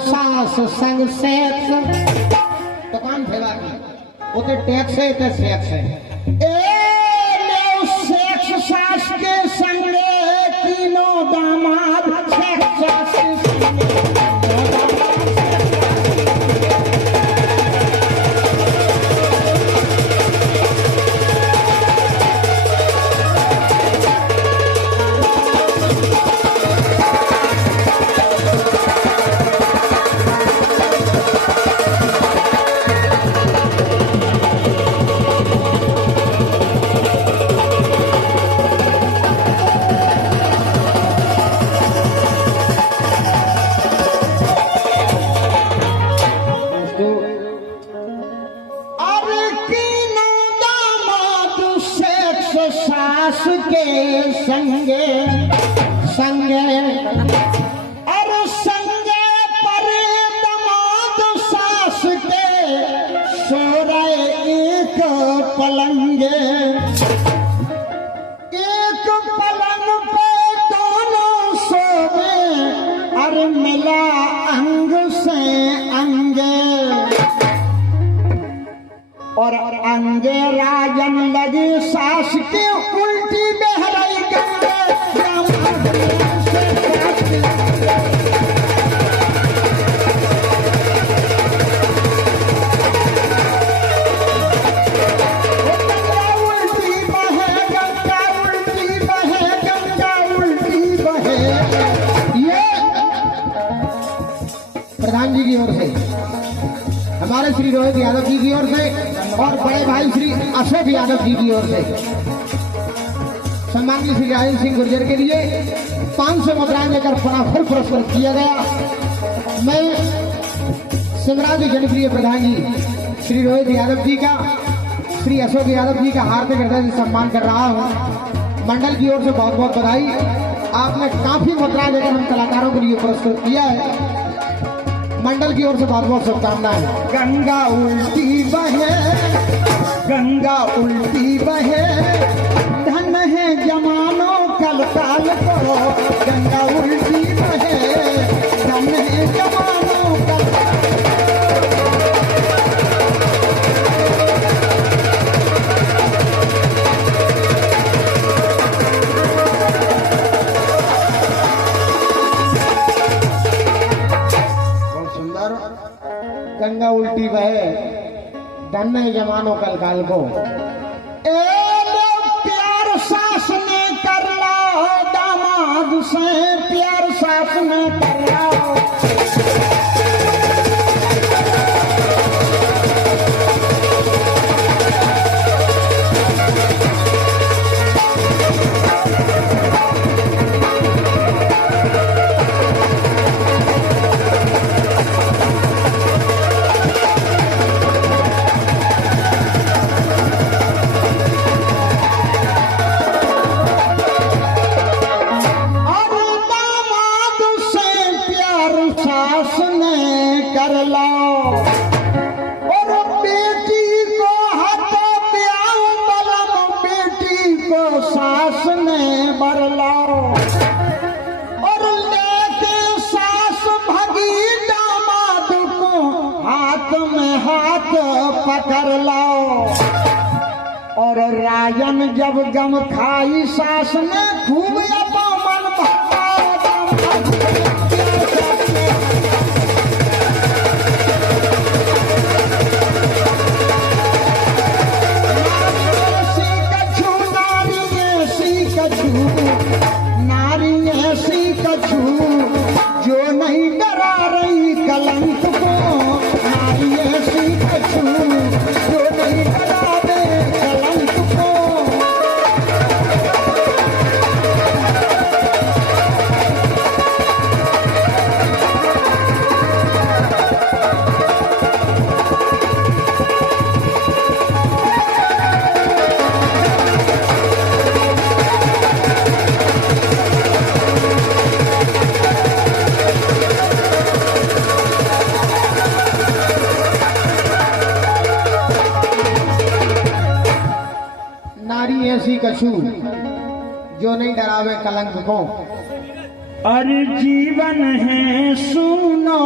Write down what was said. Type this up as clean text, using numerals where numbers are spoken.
सास संग सेक्स दुकान भेवा की उते टैक्स है ते सेक्स है ए ले सेक्स सास के संग तीनों दामाद सेक्स सास के संग सास के संगे संगे और संगे पर दमाद सास के सो रहे एक पलंगे एक पलंग पे दोनों सोवे और मिला अंग से अंगे और अंगे राजन लगी सास के उल्टी बहराई गंगे उल्टी बहे गंगा उल्टी बहे गंगा उल्टी बहे। ये प्रधान जी की ओर से हमारे श्री रोहित यादव जी की ओर से और बड़े भाई श्री अशोक यादव जी की ओर से सम्मानित श्री राजेंद्र सिंह गुर्जर के लिए 500 मुद्राएं लेकर फटाफट पुरस्कृत किया गया। मैं शिवराज जनप्रिय प्रधान जी श्री रोहित यादव जी का श्री अशोक यादव जी का हार्दिक हृदय से सम्मान कर रहा हूँ। मंडल की ओर से बहुत बहुत बधाई। आपने काफी मुद्राएं लेकर हम कलाकारों के लिए पुरस्कृत किया है। मंडल की ओर से बहुत बहुत शुभकामनाएं। गंगा उल्टी बहे गंगा उल्टी बहे धन है जमानो कल काल को गंगा उल्टी बहे धन है जमानो कल गंगा उल्टी बहे धन है जमानो कल काल को। ए प्यार सास ने कर लो दामाद से प्यार सास ने कर लो सास ने बरलाओ और लेके सास भगी दामाद को हाथ में हाथ पकड़ लाओ और राजन जब गम खाई सास ने खूब अपमान भगाओ नारी ऐसी कछू जो नहीं डरा रही कलंक को नारी ऐसी कछू जो नहीं डरा रही कलंक को। ऐसी कछू जो नहीं डरावे कलंक को। अरे जीवन है सुनो